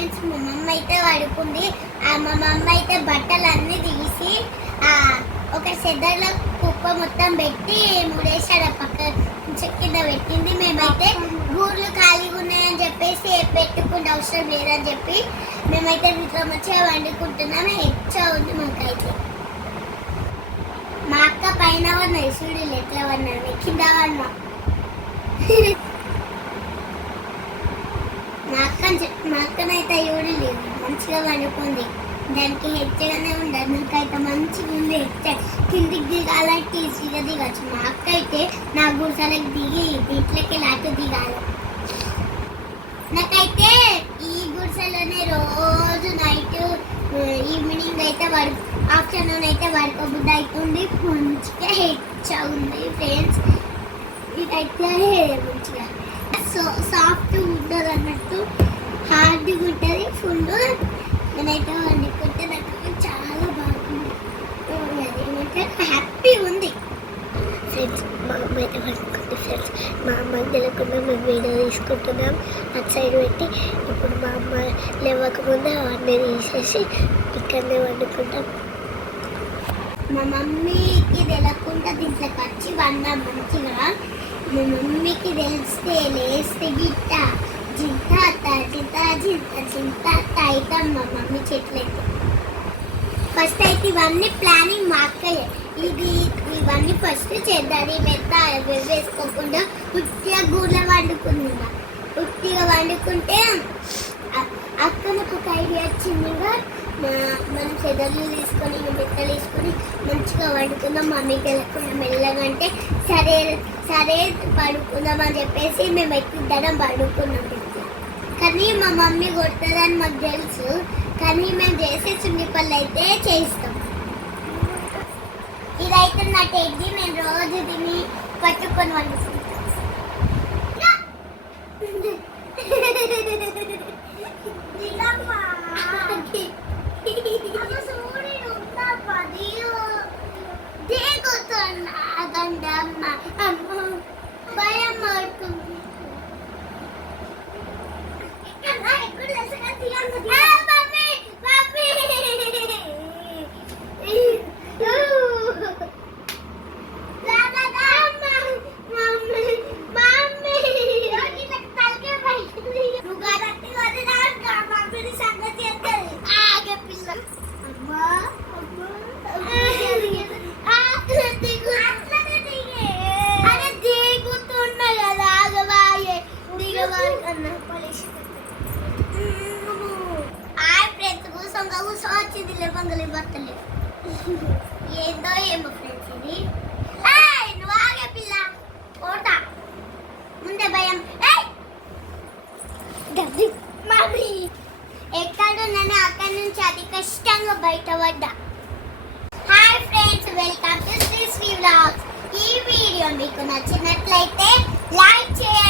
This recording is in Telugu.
ఫ్రెండ్స్ మా మమ్మ అయితే పడుకుంది. మా మమ్మ అయితే బట్టలు అన్నీ తీసి ఒక చెద్దర్లో కుప్ప మొత్తం పెట్టి ముడేసాడు పక్క కింద పెట్టింది. మేమైతే గూర్లు ఖాళీగా ఉన్నాయని చెప్పేసి పెట్టుకుంటే అవసరం లేదని చెప్పి మేమైతే ఇంట్లో మంచిగా వండుకుంటున్నాము. హెచ్చా ఉంది మాకైతే. మా అక్క పైన ఉన్నాయి సూర్యులు ఎట్లా పడినారు, కింద పడినా. మా అక్కనైతే ఎవరు లేదు, మంచిగా వండుకుంది. దానికి హెచ్చగానే ఉండదు. నాకైతే మంచిగా ఉంది హెచ్చ. కిందికి దిగాలంటే ఈజీగా దిగచ్చు. మా అక్క అయితే నా గుడిసెలకు దిగి దీంట్లోకి లాంటి దిగాలి. నాకైతే ఈ గుడిసెలోనే రోజు నైట్ ఈవినింగ్ అయితే ఆఫ్టర్నూన్ అయితే పడుకోబుద్ధి అవుతుంది. మంచిగా హెచ్చ ఉంది ఫ్రెండ్స్. ఇదైతే మంచిగా సాఫ్ట్ ఉంటుంది అన్నట్టు, హార్డ్గా ఉంటుంది ఫుల్. నేనైతే వండుకుంటే నాకు చాలా బాగుంది, హ్యాపీ ఉంది ఫ్రెండ్స్. మా అమ్మ అయితే వండుకుంది ఫ్రెండ్స్. మా అమ్మ తెలియకుండా మేము వీడియో తీసుకుంటున్నాం అటు సైడ్ పెట్టి. ఇప్పుడు మా అమ్మ లేవకముందే అవన్నీ తీసేసి ఇక్కడనే వండుకుంటాం. మా మమ్మీకి తెలియకుండా దీంట్లోకి వచ్చి వండాం మంచిగా. మా మమ్మీకి తెలిస్తే లేస్తే గిట్ట జింత జింత జింత జింత అవుతాం మా మమ్మీ చెట్లయితే. ఫస్ట్ అయితే ఇవన్నీ ప్లానింగ్ మా అక్కయ్య. ఇవన్నీ ఫస్ట్ చేద్దాం. మెత్త వేసుకోకుండా ఉట్టిగా గూళ్ళ వండుకుందా. ఉట్టిగా వండుకుంటే అక్క నాకు ఒక ఐడియా వచ్చింది. మనం చెదర్లు తీసుకొని మెత్తలు తీసుకొని మంచిగా వండుకుందాం మమ్మీకి వెళ్ళకుండా మెల్లగా. అంటే సరే సరే పడుకుందాం అని చెప్పేసి మేము ఎక్కిద్దరం పడుకున్నాం. కానీ మా మమ్మీ కొడుతుందని మాకు తెలుసు, కానీ మేము చేసే చున్ని పళ్ళు అయితే చేయిస్తాం. ఇదైతే నా టెడ్డీ, నేను రోజు తిని పట్టుకొని వండుకుంటాం. భయం పడుతుంది. ఏందో ఏమో ఫ్రెండ్స్ ఇది. నువ్వు ఆగే పిల్ల, ఓటా ముందే భయం. మమ్మీ ఎక్కడున్నాను అక్కడి నుంచి అతి కష్టంగా బయటపడ్డా. Hi friends, welcome to Sri vlogs. ఈ వీడియో మీకు నచ్చినట్లయితే లైక్ చేయండి.